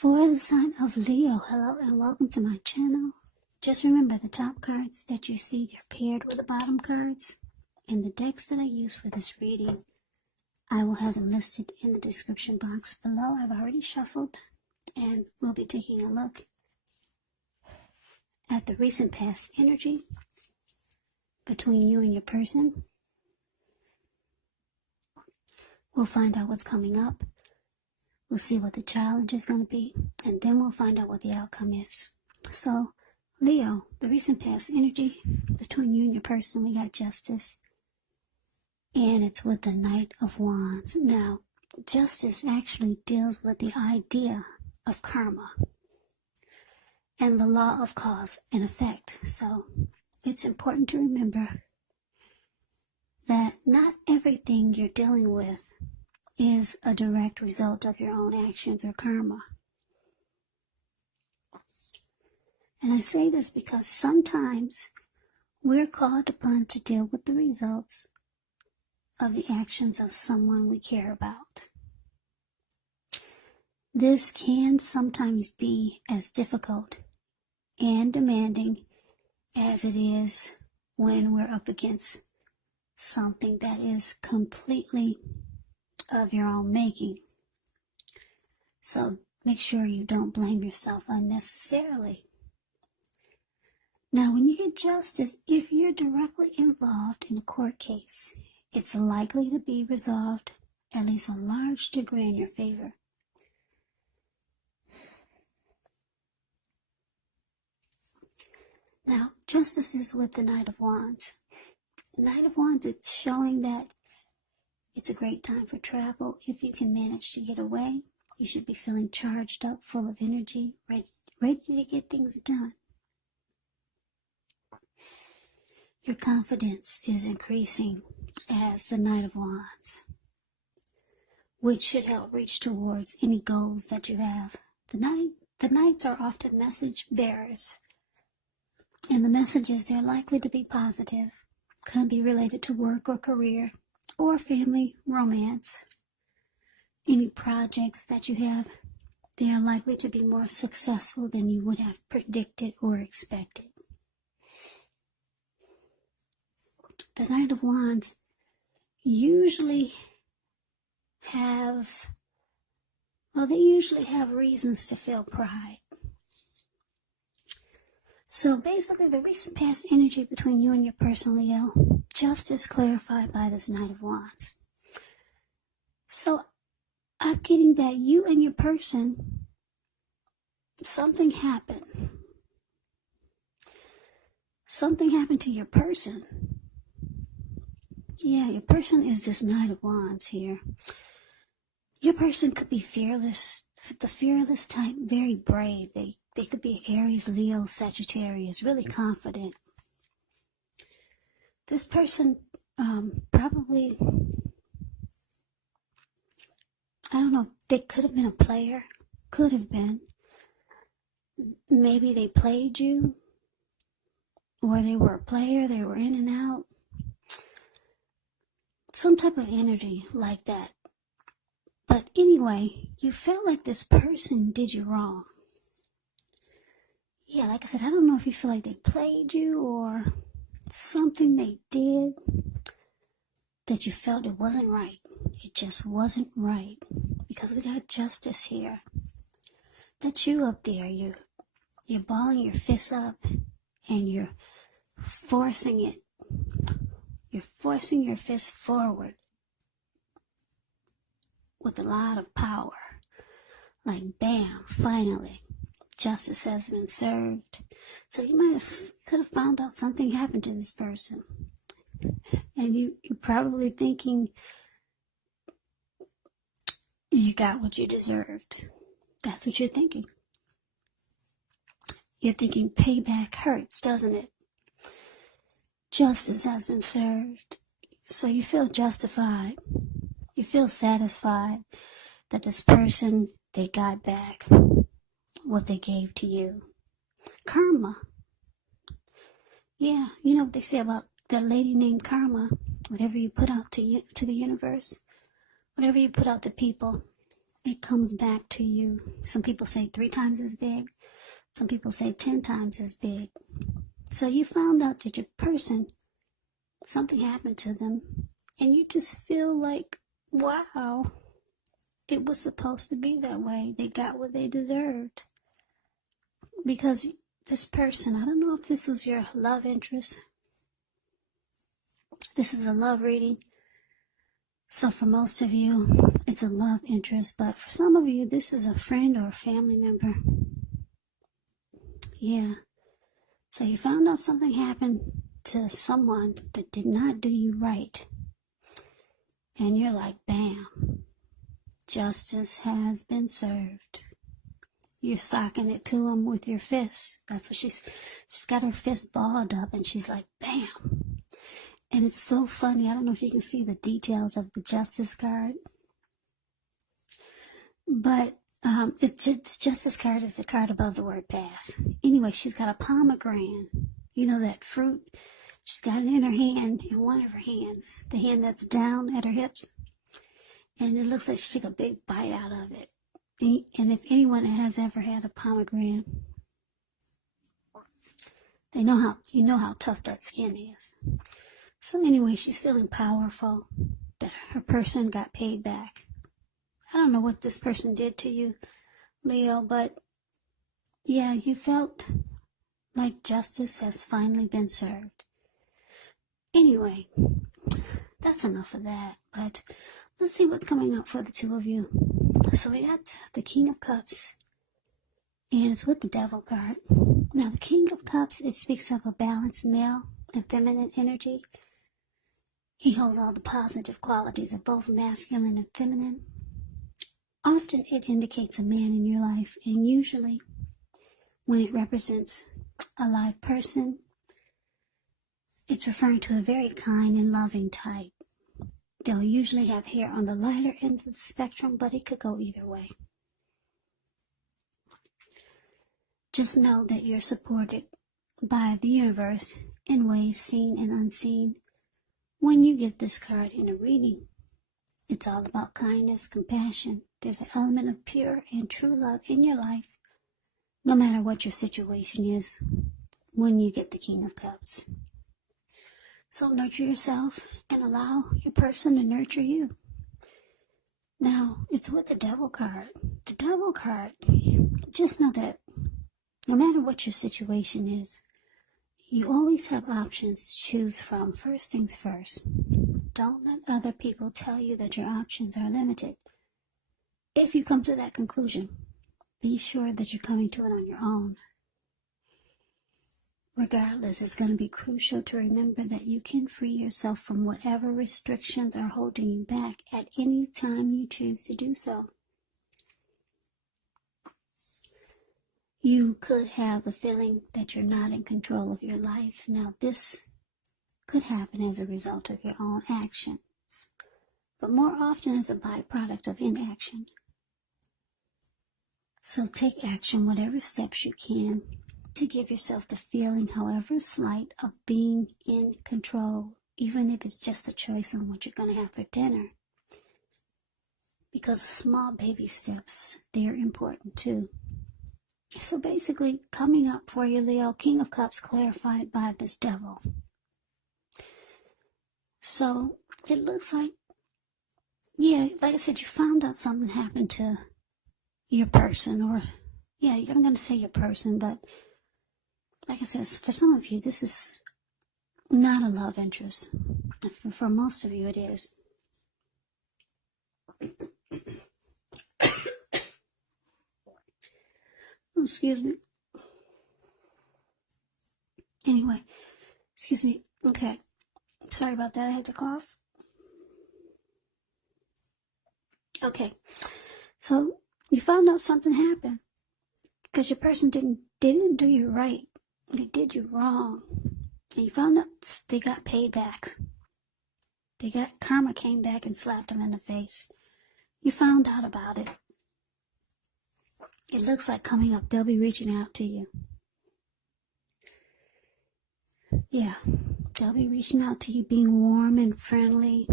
For the sign of Leo, hello and welcome to my channel. Just remember the top cards that you see, they're paired with the bottom cards. And the decks that I use for this reading, I will have them listed in the description box below. I've already shuffled and we'll be taking a look at the recent past energy between you and your person. We'll find out what's coming up. We'll see what the challenge is going to be, and then we'll find out what the outcome is. So, Leo, the recent past energy between you and your person, we got Justice, and it's with the Knight of Wands. Now, Justice actually deals with the idea of karma and the law of cause and effect. So, it's important to remember that not everything you're dealing with is a direct result of your own actions or karma. And I say this because sometimes we're called upon to deal with the results of the actions of someone we care about. This can sometimes be as difficult and demanding as it is when we're up against something that is completely of your own making. So make sure you don't blame yourself unnecessarily. Now, when you get Justice, if you're directly involved in a court case, it's likely to be resolved at least a large degree in your favor. Now, Justice is with the Knight of Wands. The Knight of Wands, it's showing that it's a great time for travel. If you can manage to get away, you should be feeling charged up, full of energy, ready to get things done. Your confidence is increasing as the Knight of Wands, which should help reach towards any goals that you have. The Knights are often message bearers, and the messages, they're likely to be positive, could be related to work or career, or family, romance. Any projects that you have, they are likely to be more successful than you would have predicted or expected. The Knight of Wands usually have reasons to feel pride. So basically, the recent past energy between you and your person, Leo, Justice clarified by this Knight of Wands. So I'm getting that you and your person, something happened. Something happened to your person. Yeah, your person is this Knight of Wands here. Your person could be fearless, the fearless type, very brave. They could be Aries, Leo, Sagittarius, really confident. This person probably, I don't know, they could have been a player, could have been. Maybe they played you, or they were a player, they were in and out. Some type of energy like that. But anyway, you felt like this person did you wrong. Yeah, like I said, I don't know if you feel like they played you or something they did that you felt it wasn't right. It just wasn't right. Because we got Justice here. That's you up there. You're balling your fists up and you're forcing it. You're forcing your fist forward with a lot of power. Like, bam, finally, justice has been served. So you could have found out something happened to this person. And you're probably thinking you got what you deserved. That's what you're thinking. You're thinking payback hurts, doesn't it? Justice has been served. So you feel justified. You feel satisfied that this person, they got back what they gave to you. Karma. Yeah, you know what they say about that lady named Karma. Whatever you put out to the universe, whatever you put out to people, it comes back to you. Some people say 3 times as big. Some people say 10 times as big. So you found out that your person, something happened to them, and you just feel like, wow, it was supposed to be that way. They got what they deserved. Because this person, I don't know if this was your love interest. This is a love reading. So for most of you, it's a love interest. But for some of you, this is a friend or a family member. Yeah. So you found out something happened to someone that did not do you right. And you're like, bam, justice has been served. You're socking it to him with your fist. That's what she's got her fist balled up, and she's like, bam. And it's so funny. I don't know if you can see the details of the justice card. But the justice card is the card above the word pass. Anyway, she's got a pomegranate. You know that fruit? She's got it in her hand, in one of her hands. The hand that's down at her hips. And it looks like she took a big bite out of it. And if anyone has ever had a pomegranate, they know how tough that skin is. So anyway, she's feeling powerful that her person got paid back. I don't know what this person did to you, Leo, but yeah, you felt like justice has finally been served. Anyway, that's enough of that, but let's see what's coming up for the two of you. So we got the King of Cups, and it's with the Devil card. Now, the King of Cups, it speaks of a balanced male and feminine energy. He holds all the positive qualities of both masculine and feminine. Often it indicates a man in your life, and usually when it represents a live person, it's referring to a very kind and loving type. They'll usually have hair on the lighter end of the spectrum, but it could go either way. Just know that you're supported by the universe in ways seen and unseen. When you get this card in a reading, it's all about kindness, compassion. There's an element of pure and true love in your life, no matter what your situation is, when you get the King of Cups. So nurture yourself and allow your person to nurture you. Now, it's with the Devil card. The Devil card, just know that no matter what your situation is, you always have options to choose from. First things first. Don't let other people tell you that your options are limited. If you come to that conclusion, be sure that you're coming to it on your own. Regardless, it's going to be crucial to remember that you can free yourself from whatever restrictions are holding you back at any time you choose to do so. You could have the feeling that you're not in control of your life. Now, this could happen as a result of your own actions, but more often as a byproduct of inaction. So take action, whatever steps you can, to give yourself the feeling, however slight, of being in control, even if it's just a choice on what you're going to have for dinner. Because small baby steps, they're important too. So basically, coming up for you, Leo, King of Cups clarified by this Devil. So it looks like, yeah, like I said, you found out something happened to your person, or, yeah, I'm going to say your person, but like I said, for some of you, this is not a love interest. For most of you, it is. Oh, excuse me. Anyway, excuse me. Okay. Sorry about that. I had to cough. Okay. So you found out something happened because your person didn't do you right. They did you wrong. And you found out they got paid back. Karma came back and slapped them in the face. You found out about it. It looks like coming up, they'll be reaching out to you. Yeah, they'll be reaching out to you, being warm and friendly,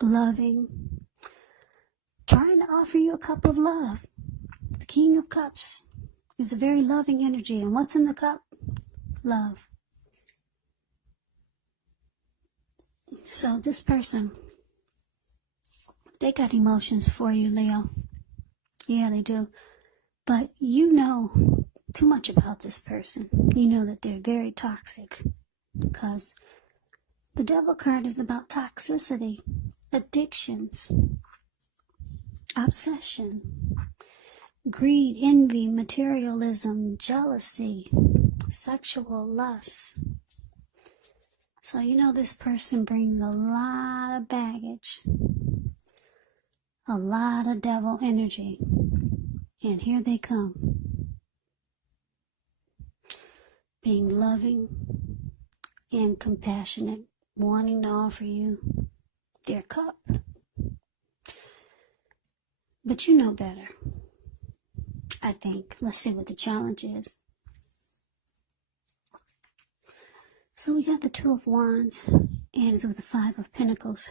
loving. trying to offer you a cup of love. The King of Cups is a very loving energy. And what's in the cup? Love. So this person, they got emotions for you, Leo. Yeah, they do. But you know too much about this person. You know that they're very toxic, because the Devil card is about toxicity, addictions, obsession, greed, envy, materialism, jealousy, sexual lust. So you know this person brings a lot of baggage, a lot of devil energy. And here they come, being loving and compassionate, wanting to offer you their cup. But you know better, I think. Let's see what the challenge is. So we got the Two of Wands, and it's with the Five of Pentacles.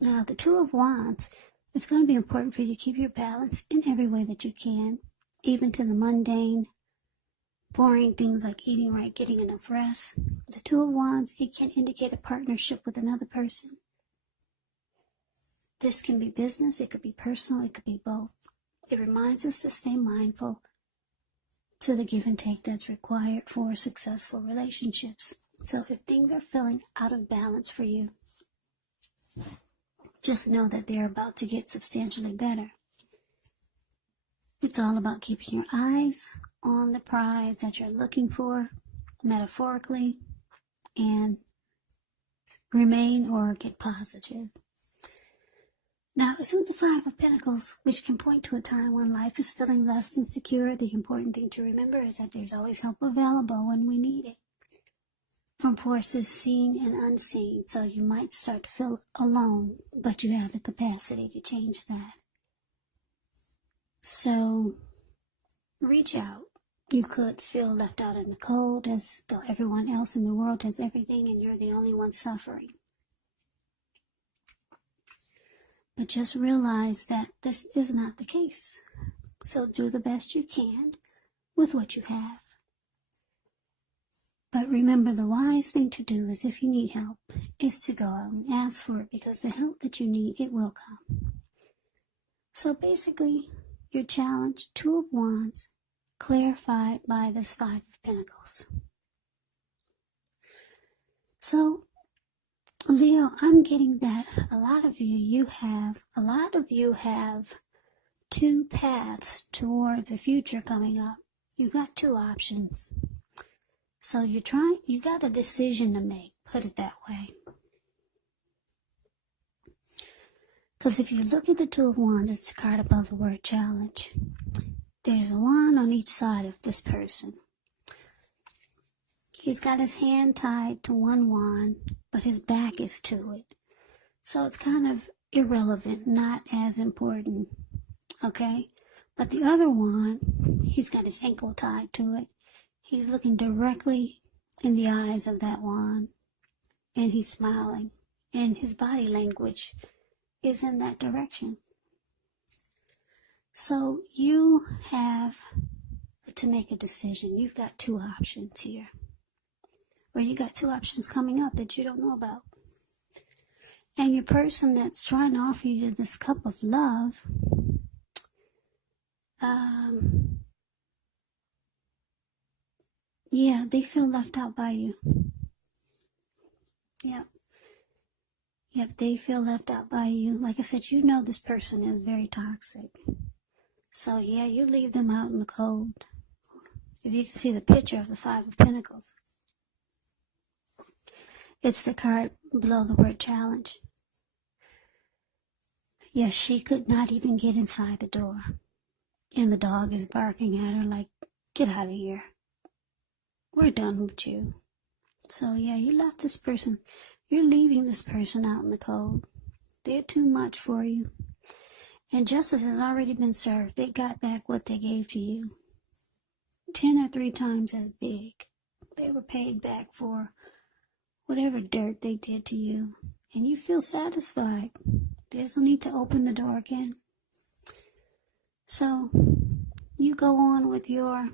Now, the Two of Wands, it's going to be important for you to keep your balance in every way that you can, even to the mundane, boring things like eating right, getting enough rest. The Two of Wands, it can indicate a partnership with another person. This can be business, it could be personal, it could be both. It reminds us to stay mindful to the give and take that's required for successful relationships. So if things are feeling out of balance for you, just know that they're about to get substantially better. It's all about keeping your eyes on the prize that you're looking for, metaphorically, and remain or get positive. Now, it's with the Five of Pentacles, which can point to a time when life is feeling less than secure. The important thing to remember is that there's always help available when we need it, from forces seen and unseen. So you might start to feel alone, but you have the capacity to change that. So reach out. You could feel left out in the cold, as though everyone else in the world has everything and you're the only one suffering. But just realize that this is not the case. So do the best you can with what you have. But remember, the wise thing to do is, if you need help, is to go out and ask for it, because the help that you need, it will come. So basically, your challenge, Two of Wands, clarified by this Five of Pentacles. So Leo, I'm getting that a lot of you have two paths towards a future coming up. You got two options. So you got a decision to make, put it that way. Because if you look at the Two of Wands, it's the card above the word challenge. There's a wand on each side of this person. He's got his hand tied to one wand, but his back is to it. So it's kind of irrelevant, not as important, okay? But the other wand, he's got his ankle tied to it. He's looking directly in the eyes of that wand, and he's smiling, and his body language is in that direction. So you have to make a decision. You've got two options here. Or you got two options coming up that you don't know about. And your person that's trying to offer you this cup of love, yeah, they feel left out by you. Yep, they feel left out by you. Like I said, you know this person is very toxic. So yeah, you leave them out in the cold. If you can see the picture of the Five of Pentacles, it's the card below the word challenge. Yes, she could not even get inside the door. And the dog is barking at her like, get out of here. We're done with you. So yeah, you left this person. You're leaving this person out in the cold. They're too much for you. And justice has already been served. They got back what they gave to you. 10 or 3 times as big. They were paid back for whatever dirt they did to you. and you feel satisfied. There's no need to open the door again. So you go on with your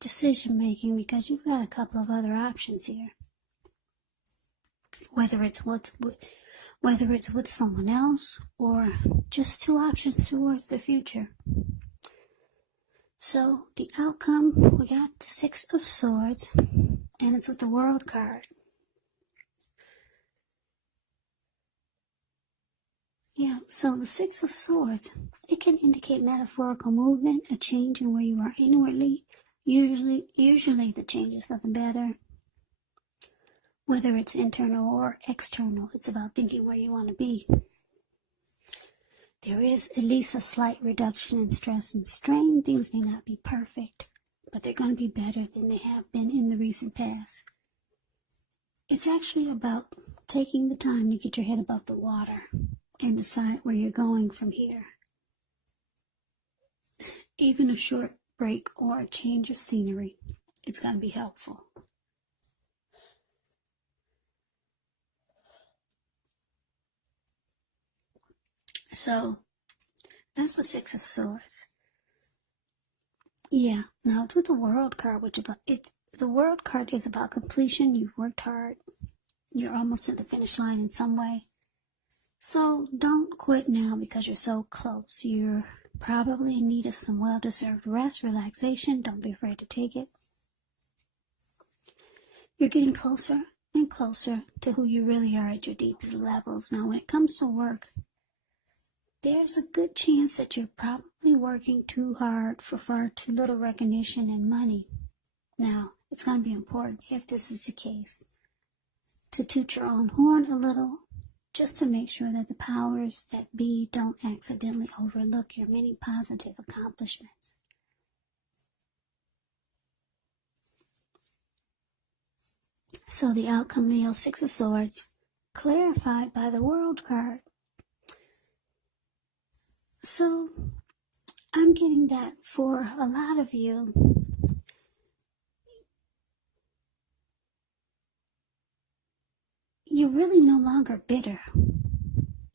decision making because you've got a couple of other options here. Whether it's with someone else or just two options towards the future. So the outcome, we got the Six of Swords, and it's with the World card. Yeah, so the Six of Swords, it can indicate metaphorical movement, a change in where you are inwardly. Usually the change is for the better. Whether it's internal or external, it's about thinking where you want to be. There is at least a slight reduction in stress and strain. Things may not be perfect, but they're going to be better than they have been in the recent past. It's actually about taking the time to get your head above the water and decide where you're going from here. Even a short break or a change of scenery, it's going to be helpful. So that's the Six of Swords. Yeah, now it's with the World card, the World card is about completion. You've worked hard. You're almost at the finish line in some way. So don't quit now because you're so close. You're probably in need of some well-deserved rest, relaxation. Don't be afraid to take it. You're getting closer and closer to who you really are at your deepest levels. Now, when it comes to work, there's a good chance that you're probably working too hard for far too little recognition and money. Now, it's going to be important, if this is the case, to toot your own horn a little, just to make sure that the powers that be don't accidentally overlook your many positive accomplishments. So the outcome, Leo, Six of Swords, clarified by the World card. So I'm getting that for a lot of you, you're really no longer bitter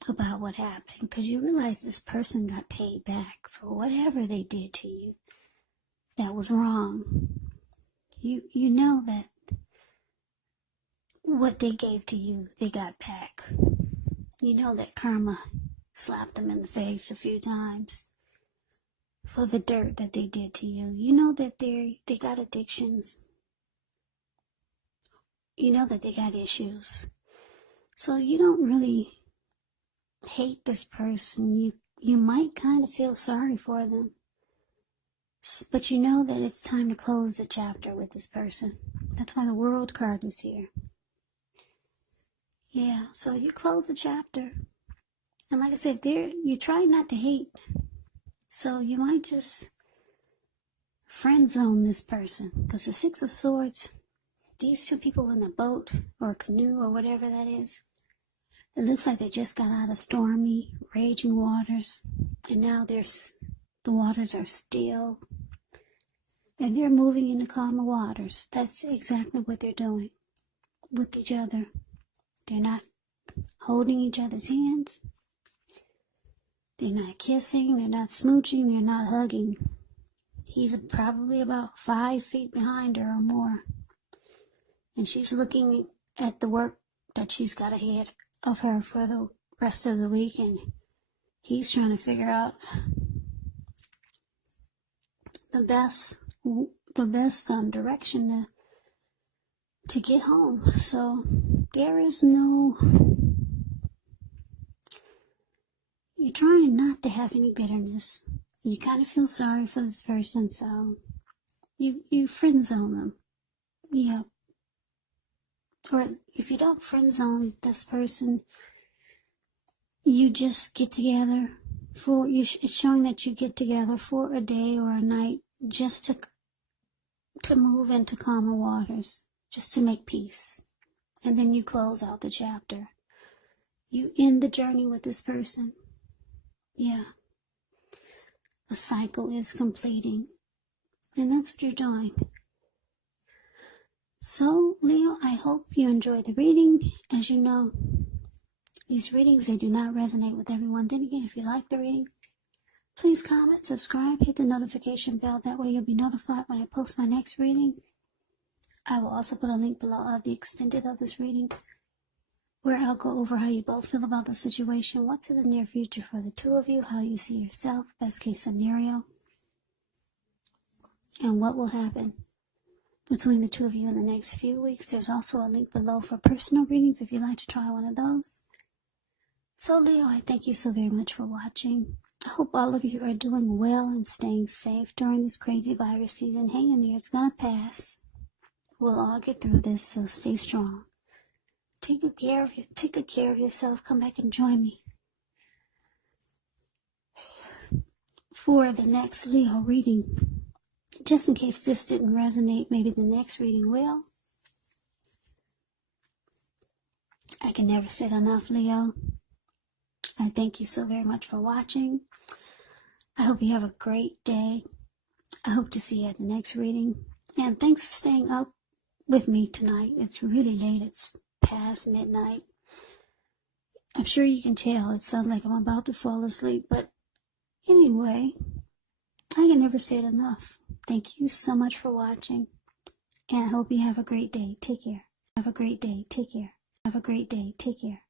about what happened because you realize this person got paid back for whatever they did to you that was wrong. You know that what they gave to you, they got back. You know that karma slapped them in the face a few times for the dirt that they did to you. You know that they got addictions. You know that they got issues. So you don't really hate this person. You might kind of feel sorry for them. But you know that it's time to close the chapter with this person. That's why the World card is here. Yeah, so you close the chapter. And like I said, you try not to hate. So you might just friend zone this person. Because the Six of Swords, these two people in a boat or a canoe or whatever that is, it looks like they just got out of stormy, raging waters. And now the waters are still. And they're moving into calmer waters. That's exactly what they're doing with each other. They're not holding each other's hands. They're not kissing. They're not smooching. They're not hugging. He's probably about 5 feet behind her or more. And she's looking at the work that she's got ahead of her for the rest of the week. And he's trying to figure out the best direction to get home. So there is no, you're trying not to have any bitterness. You kind of feel sorry for this person, so you friend zone them. Yeah. Or if you don't friend zone this person, you just get together it's showing that you get together for a day or a night just to move into calmer waters, just to make peace. And then you close out the chapter. You end the journey with this person. Yeah. A cycle is completing. And that's what you're doing. So, Leo, I hope you enjoyed the reading. As you know, these readings, they do not resonate with everyone. Then again, if you like the reading, please comment, subscribe, hit the notification bell. That way you'll be notified when I post my next reading. I will also put a link below of the extended of this reading, where I'll go over how you both feel about the situation, what's in the near future for the two of you, how you see yourself, best case scenario, and what will happen between the two of you in the next few weeks. There's also a link below for personal readings if you'd like to try one of those. So, Leo, I thank you so very much for watching. I hope all of you are doing well and staying safe during this crazy virus season. Hang in there, it's gonna pass. We'll all get through this, so stay strong. Take good care of yourself. Come back and join me for the next Leo reading. Just in case this didn't resonate, maybe the next reading will. I can never say it enough, Leo. I thank you so very much for watching. I hope you have a great day. I hope to see you at the next reading. And thanks for staying up with me tonight. It's really late. It's past midnight. I'm sure you can tell it sounds like I'm about to fall asleep, but anyway, I can never say it enough. Thank you so much for watching, and I hope you have a great day. Take care. Have a great day. Take care. Have a great day. Take care.